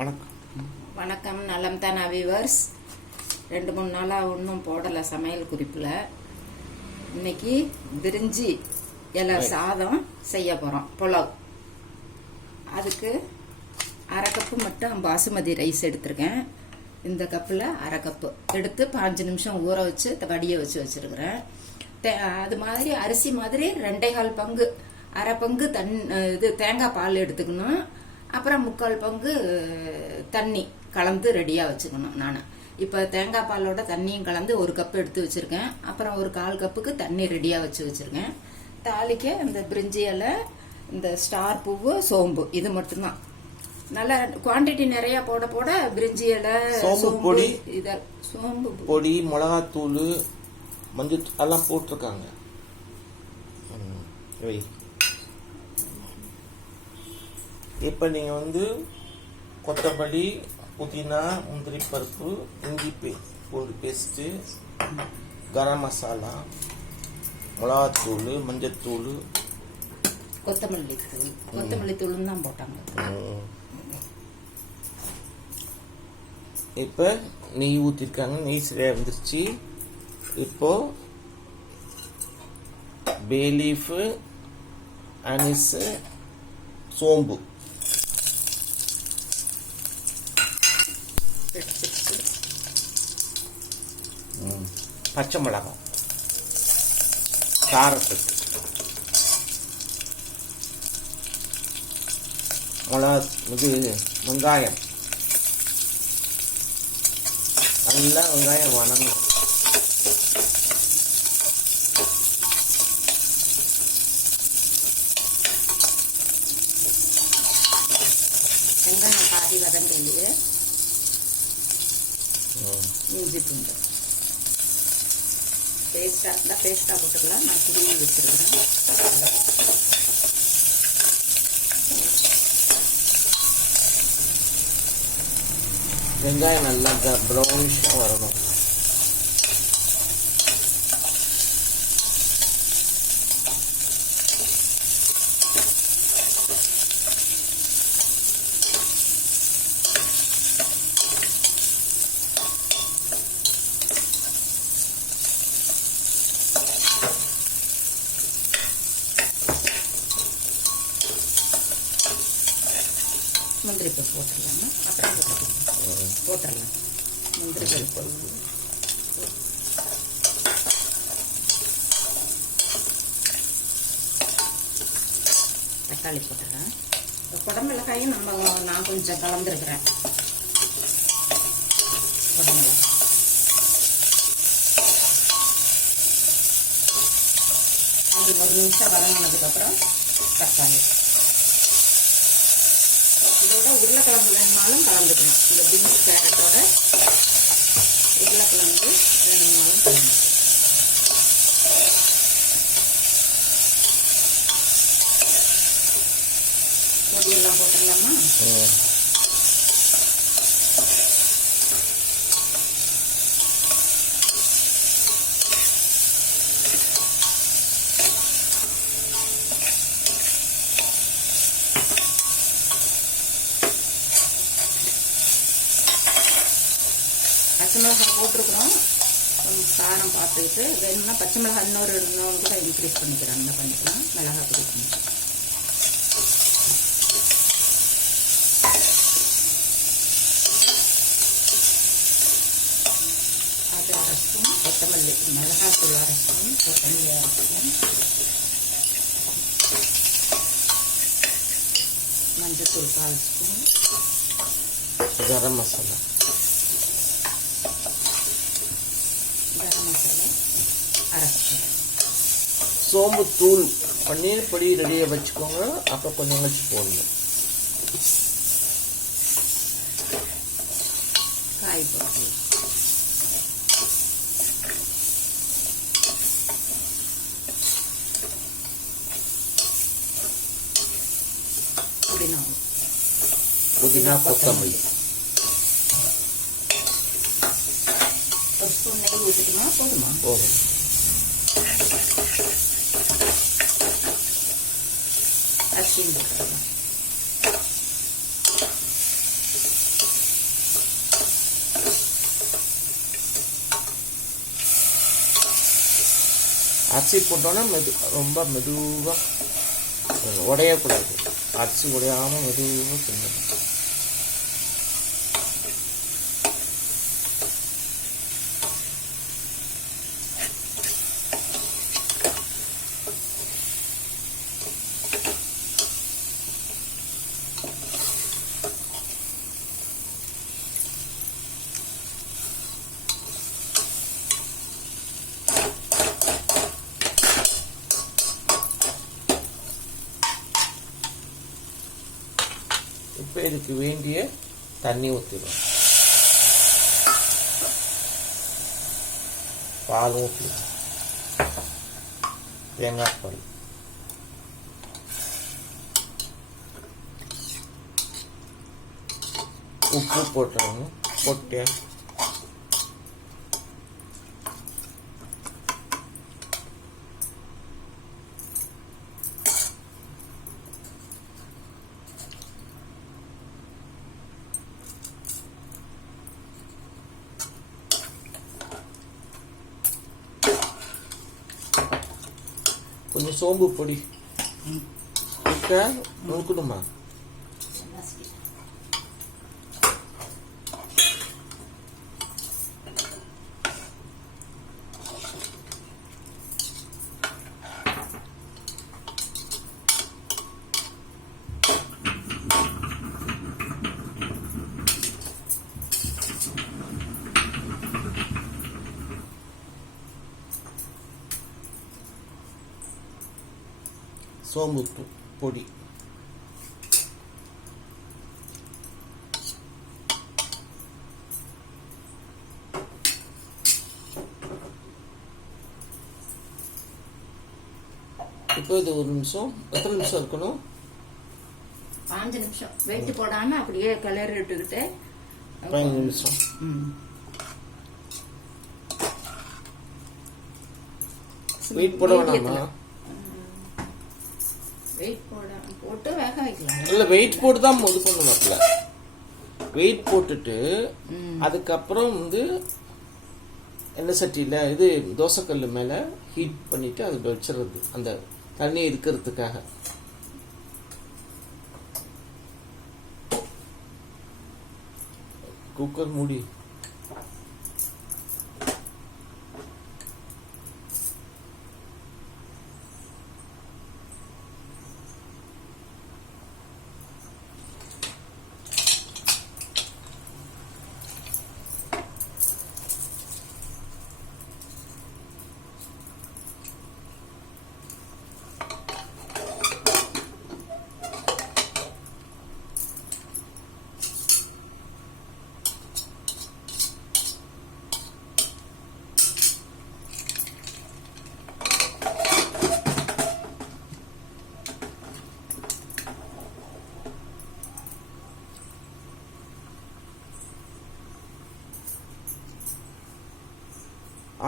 வணக்கம். நலம் தானா வியூவர்ஸ்? 2-3 நாளாக ஒன்றும் போடலை சமையல் குறிப்பில். இன்னைக்கு பிரிஞ்சி இலை சாதம் செய்ய போகிறோம், புலாவ். அதுக்கு 1/2 கப்பு மட்டும் பாசுமதி ரைஸ் எடுத்திருக்கேன். இந்த கப்பில் 1/2 கப்பு எடுத்து 5 நிமிஷம் ஊற வச்சு வடிய வச்சு வச்சுருக்கிறேன். அது மாதிரி அரிசி மாதிரி 2.25 பங்கு, 1/2 பங்கு தேங்காய் பால் எடுத்துக்கணும். அப்புறம் 3/4 பங்கு தண்ணி கலந்து ரெடியாக வச்சுக்கணும். நான் இப்போ தேங்காய் பாலோட தண்ணியும் கலந்து 1 கப் எடுத்து வச்சுருக்கேன். அப்புறம் ஒரு 1/4 கப்புக்கு தண்ணி ரெடியாக வச்சுருக்கேன். தாளிக்க இந்த பிரிஞ்சி இலை, இந்த ஸ்டார் பூவு, சோம்பு, இது மட்டும்தான். நல்ல குவான்டிட்டி நிறைய போட போட பிரிஞ்சி இலை, சோம்பு பொடி, சோம்பு பொடி, மிளகாத்தூள், மஞ்சள் எல்லாம் போட்டிருக்காங்க. இப்போ நீங்கள் கொத்தமல்லி, புதினா, முந்திரி பருப்பு, இஞ்சி பூண்டு பேஸ்ட்டு, கரம் மசாலா, மிளகாத்தூள், மஞ்சத்தூள், கொத்தமல்லி தூளும் தான் போட்டாங்க. இப்போ நெய் ஊற்றிருக்காங்க. நெய் சரியாக வந்துருச்சு. இப்போ பே லீஃபு, அனிஸு, சோம்பு, பச்சை மிளகாய் காரத்துக்கு, வெங்காயம், நல்லா வெங்காயம் வணங்கும். வெங்காயம் பாதி வதங்கலையே, இஞ்சி பூண்டு பேஸ்டா போட்டுக்கலாம். நான் துருவி வச்சிருக்கிறேன். வெங்காயம் நல்லா ப்ரௌனிஷாக வரணும். முந்திரி பருப்பு போட்டுடலாமா? அப்புறம் போட்டுடலாம். முந்திரி பருப்பு, தக்காளி போட்டுடலாம். குடமிளகாயும் நான் கொஞ்சம் கலந்துருக்கிறேன். குடமிளகாய் அது 1 நிமிஷம் வதங்கினதுக்கப்புறம் தக்காளி, இதோட உருளைக்கிழங்கு வேணுமாலும் கலந்துக்கணும். இந்த பீன்ஸ் கேரட்டோட உருளைக்கிழங்கு வேணுமாலும் கலந்துக்கணும். பொடியெல்லாம் போட்டுடலாமா? பச்சை மிளகாய் போட்டிருக்கிறோம். கொஞ்சம் காரம் பார்த்துக்கிட்டு வேணும்னா பச்சை மிளகாய் இன்னொரு கூட இன்க்ரீஸ் பண்ணிக்கிறேன். அந்த பண்ணிக்கலாம். மிளகாய் பிடிக்கணும். அது 1/2 ஸ்பூன் கொத்தமல்லி, மிளகாத்தூள் 1/2 ஸ்பூன், கொத்தமல்லி 1/2 ஸ்பூன், மஞ்சத்தூள் 1/4 ஸ்பூன், கரம் மசாலா, சோம்பு தூள் பன்னீர் பொடி ரெடியாக வச்சுக்கோங்க. அப்புறம் கொஞ்சம் வச்சு போடணும். காய் போட்டு புதினா, கொத்தமல்லி, 1 ஸ்பூன் நெய் ஊற்றிட்டுமா? போதுமா? போதும். அரிசியும் போட்டுக்கலாம். அரிசி போட்டோன்னா ரொம்ப மெதுவாக உடையக்கூடாது. அரிசி உடையாமல் மெதுவாக கிண்டணும். இப்போ இதுக்கு வேண்டிய தண்ணி ஊற்றிடும். பால் ஊற்றிடும். தேங்காய் பால். உப்பு போட்டுறணும். போட்டு கொஞ்சம் சோம்பு பொடி நுணுக்கணுமா? சோம்பு பொடி இப்போ இது ஒரு நிமிஷம். எத்தனை நிமிஷம் இருக்கணும்? 5 நிமிஷம். வெயிட் போடாம அப்படியே கிளறி விட்டுக்கிட்டு 5 நிமிஷம். வெயிட் போட வேணாமா? வெயிட் போட்டு வேக வைக்கலாம். இல்ல வெயிட் போட்டு தான் இது பண்ணுவாப்ல. வெயிட் போட்டுட்டு அதுக்கப்புறம் எண்ணெய் சட்டியில இது தோசைக்கல் மேல ஹீட் பண்ணிட்டு அது வச்சிருது அந்த தண்ணி இருக்கிறதுக்காக. குக்கர் மூடி.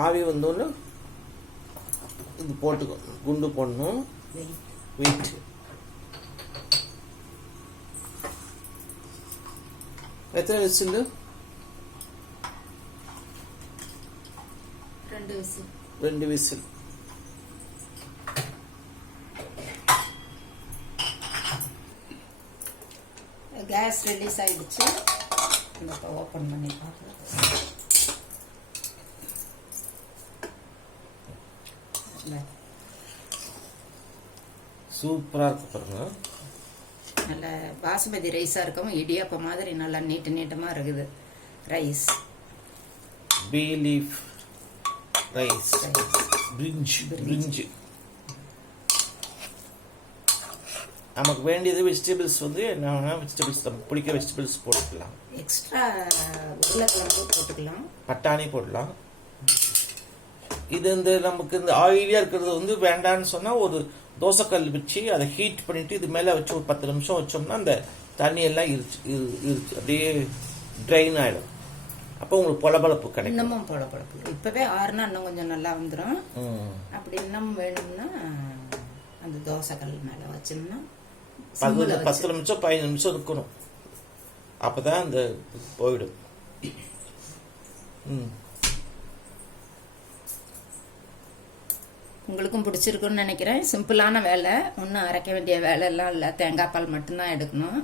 ஆவி வந்தோன்னு இது போட்டுக்கோ. குண்டு போடணும். வெயிட் எத்தனை விசில்? 2 விசில். கேஸ் ரிலீஸ் ஆயிடுச்சு. ஓப்பன் பண்ணி பார்க்கலாம். சூப்பரா இருக்கு பாருங்க. நல்ல பாஸ்மதி ரைஸா இருக்கும். இடியாப்பம் மாதிரி நல்லா நீட்டமா இருக்குது rice. Bay leaf rice. Brinji. நமக்கு வேண்டியது வெஜிடபிள்ஸ் என்ன வெஜிடபிள்ஸ் பிடிக்க வெஜிடபிள்ஸ் போட்டுக்கலாம். எக்ஸ்ட்ரா உருளைக்கிழங்கு போட்டுக்கலாம். பட்டாணி போடலாம். இது நமக்கு இந்த ஆயிலியா இருக்கிறது வேண்டான்னு சொன்னா ஒரு தோசைக்கல் வச்சு அதை ஹீட் பண்ணிட்டு இது மேல வச்சு ஒரு 10 நிமிஷம் வச்சோம்னா அந்த தண்ணி எல்லாம் அப்படியே ட்ரைன் ஆயிடும். அப்போ உங்களுக்கு பொலபலப்பு கிடைக்கும். இன்னமும் பொலபலப்பு. இப்பவே ஆறுனா இன்னும் கொஞ்சம் நல்லா வந்துடும். அப்படி இன்னும் வேணும்னா அந்த தோசைக்கல் மேல வச்சோம்னா 10 நிமிஷம் 15 நிமிஷம் இருக்கணும். அப்பதான் அந்த போயிடும். உங்களுக்கும் பிடிச்சிருக்குன்னு நினைக்கிறேன். சிம்பிளான வேலை, ஒன்றும் அரைக்க வேண்டிய வேலையெல்லாம் இல்லை. தேங்காய் பால் மட்டும்தான் எடுக்கணும்.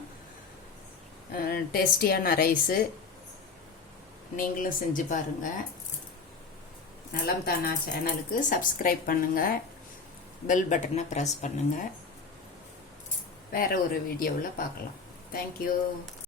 டேஸ்டியான ரைஸு நீங்களும் செஞ்சு பாருங்கள். நலம் தானா சேனலுக்கு சப்ஸ்கிரைப் பண்ணுங்கள், பெல் பட்டனை ப்ரெஸ் பண்ணுங்கள். வேறு ஒரு வீடியோவில் பார்க்கலாம். தேங்க்யூ.